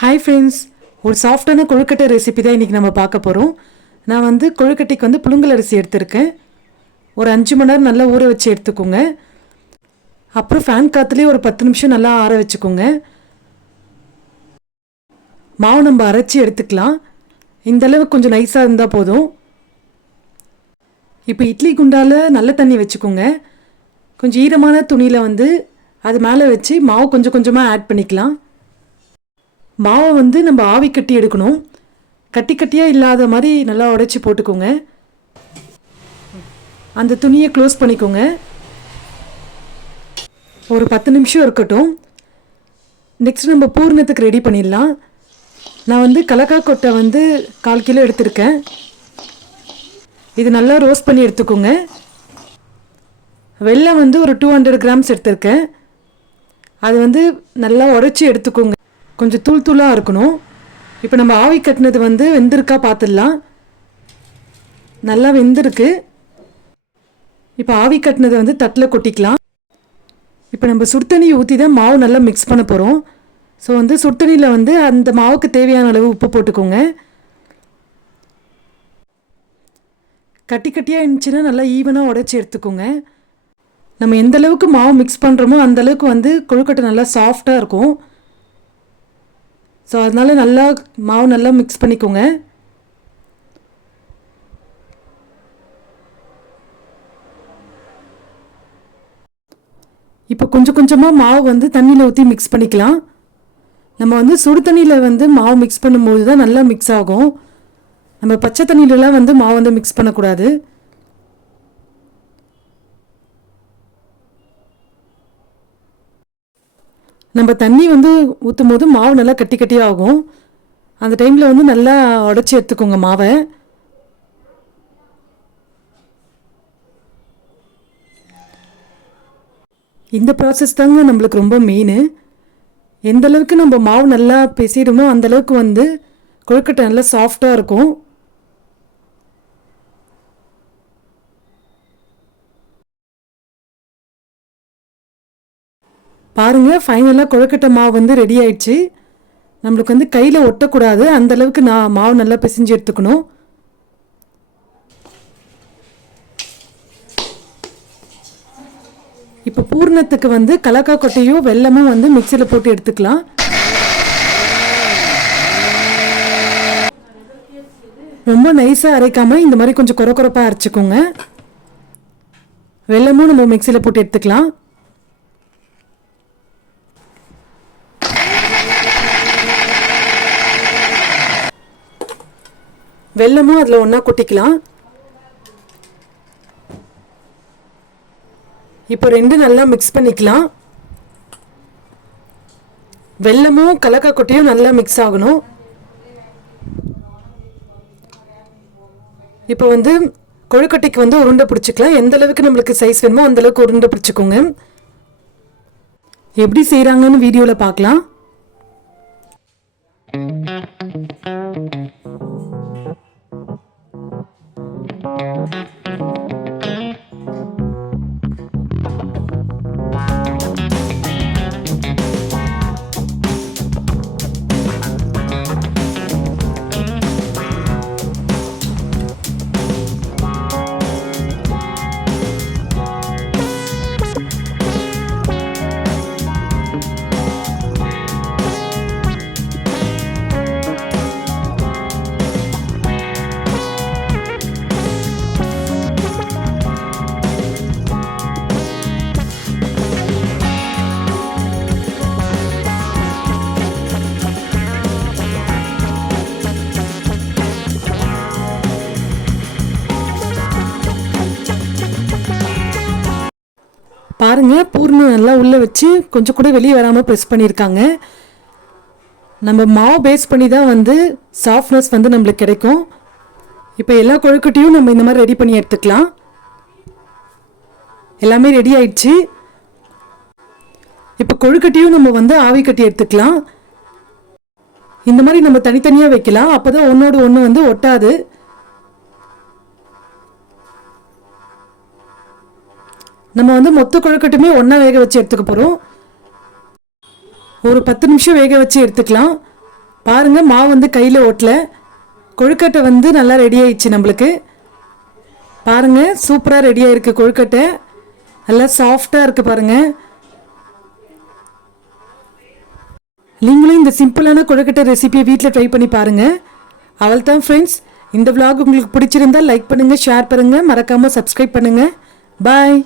Hi friends, ஒரு சாஃப்டான கொழுக்கட்டை recipe தான் இன்றைக்கி நம்ம பார்க்க போகிறோம். நான் கொழுக்கட்டைக்கு புழுங்கல் அரிசி எடுத்திருக்கேன். ஒரு 5 மணி நேரம் நல்லா ஊற வச்சு எடுத்துக்கோங்க. அப்புறம் ஃபேன் காற்றுலேயே ஒரு 10 நிமிஷம் நல்லா ஆற வச்சுக்கோங்க. மாவு நம்ம அரைச்சி எடுத்துக்கலாம். இந்தளவுக்கு கொஞ்சம் நைஸாக இருந்தால் போதும். இப்போ இட்லி குண்டால் நல்ல தண்ணி வச்சுக்கோங்க. கொஞ்சம் ஈரமான துணியில் அது மேலே வச்சு மாவு கொஞ்சம் கொஞ்சமாக ஆட் பண்ணிக்கலாம். மாவை நம்ம ஆவி கட்டி எடுக்கணும். கட்டி கட்டியாக இல்லாத மாதிரி நல்லா உடைச்சி போட்டுக்கோங்க. அந்த துணியை க்ளோஸ் பண்ணிக்கோங்க. ஒரு 10 நிமிஷம் இருக்கட்டும். நெக்ஸ்ட் நம்ம பூர்ணத்துக்கு ரெடி பண்ணிடலாம். நான் கலக்காய் கொட்டை 1/4 கிலோ எடுத்திருக்கேன். இது நல்லா ரோஸ்ட் பண்ணி எடுத்துக்கோங்க. வெல்லம் ஒரு 200 கிராம்ஸ் எடுத்திருக்கேன். அது நல்லா உடைச்சி எடுத்துக்கோங்க. கொஞ்சம் தூள் தூளாக இருக்கணும். இப்போ நம்ம ஆவி கட்டினது வெந்திருக்கா பார்த்துடலாம். நல்லா வெந்திருக்கு. இப்போ ஆவி கட்டினதை தட்டில் கொட்டிக்கலாம். இப்போ நம்ம சுடுதண்ணி ஊற்றி தான் மாவு நல்லா மிக்ஸ் பண்ண போகிறோம். ஸோ சுடுதண்ணியில் அந்த மாவுக்கு தேவையான அளவு உப்பு போட்டுக்கோங்க. கட்டி கட்டியாக இருந்துச்சுன்னா நல்லா ஈவனாக உடைச்சி எடுத்துக்கோங்க. நம்ம எந்த அளவுக்கு மாவு மிக்ஸ் பண்ணுறோமோ அந்தளவுக்கு கொழுக்கட்டை நல்லா சாஃப்டாக இருக்கும். ஸோ அதனால் நல்லா மாவு நல்லா மிக்ஸ் பண்ணிக்கோங்க. இப்போ கொஞ்சம் கொஞ்சமாக மாவு தண்ணியில் ஊற்றி மிக்ஸ் பண்ணிக்கலாம். நம்ம சுடு தண்ணியில் மாவு மிக்ஸ் பண்ணும்போது தான் நல்லா மிக்ஸ் ஆகும். நம்ம பச்சை தண்ணியிலலாம் மாவு மிக்ஸ் பண்ணக்கூடாது. நம்ம தண்ணி ஊற்றும் போது மாவு நல்லா கட்டி கட்டியாக ஆகும். அந்த டைமில் நல்லா உடச்சி எடுத்துக்கோங்க மாவை. இந்த ப்ராசஸ் தாங்க நம்மளுக்கு ரொம்ப மெயின். எந்த அளவுக்கு நம்ம மாவு நல்லா பிசைடுமோ அந்தளவுக்கு கொழுக்கட்டை நல்லா சாஃப்டாக இருக்கும். பாருங்கள், ஃபைனலாக கொழுக்கட்டை மாவு ரெடி ஆயிடுச்சு. நம்மளுக்கு கையில் ஒட்டக்கூடாது. அந்தளவுக்கு மாவு நல்லா பிசைஞ்சு எடுத்துக்கணும். இப்போ பூர்ணத்துக்கு கலக்காய் கொட்டையும் வெல்லமும் மிக்சியில் போட்டு எடுத்துக்கலாம். ரொம்ப நைஸாக அரைக்காமல் இந்த மாதிரி கொஞ்சம் கொரப்பாக அரைச்சிக்கோங்க. வெல்லமும் நம்ம மிக்சியில் போட்டு எடுத்துக்கலாம். வெல்லமும் அதில் ஒன்றா கொட்டிக்கலாம். இப்போ 2 நல்லா மிக்ஸ் பண்ணிக்கலாம். வெல்லமும் கலக்காய் கொட்டையும் நல்லா மிக்ஸ் ஆகணும். இப்போ கொழுக்கட்டைக்கு உருண்டை பிடிச்சிக்கலாம். எந்த அளவுக்கு நம்மளுக்கு சைஸ் வேணுமோ அந்தளவுக்கு உருண்டை பிடிச்சிக்கோங்க. எப்படி செய்கிறாங்கன்னு வீடியோவில் பார்க்கலாம். பாருங்கள், பூர்ணம் நல்லா உள்ளே வச்சு கொஞ்சம் கூட வெளியே வராமல் ப்ரெஸ் பண்ணியிருக்காங்க. நம்ம மாவு பேஸ் பண்ணி தான் சாஃப்ட்னஸ் நம்மளுக்கு கிடைக்கும். இப்போ எல்லா கொழுக்கட்டையும் நம்ம இந்த மாதிரி ரெடி பண்ணி எடுத்துக்கலாம். எல்லாமே ரெடி ஆயிடுச்சு. இப்போ கொழுக்கட்டையும் நம்ம ஆவி கட்டி எடுத்துக்கலாம். இந்த மாதிரி நம்ம தனித்தனியாக வைக்கலாம். அப்போ தான் ஒன்றோடு ஒன்று ஒட்டாது. நம்ம மொத்த கொழுக்கட்டுமே ஒன்றா வேக வச்சு எடுத்துக்க போகிறோம். ஒரு 10 நிமிஷம் வேக வச்சு எடுத்துக்கலாம். பாருங்கள் மாவு வந்து கையில் ஓட்டல. கொழுக்கட்டை வந்து நல்லா ரெடி ஆயிடுச்சு நம்மளுக்கு. பாருங்கள் சூப்பராக ரெடியாக இருக்குது கொழுக்கட்டை. நல்லா சாஃப்டாக இருக்குது பாருங்கள். நீங்களும் இந்த சிம்பிளான கொழுக்கட்டை ரெசிபியை வீட்டில் ட்ரை பண்ணி பாருங்கள். அவள் தான் ஃப்ரெண்ட்ஸ், இந்த vlog உங்களுக்கு பிடிச்சிருந்தால் லைக் பண்ணுங்கள், ஷேர் பண்ணுங்கள், மறக்காமல் சப்ஸ்கிரைப் பண்ணுங்கள். பாய்.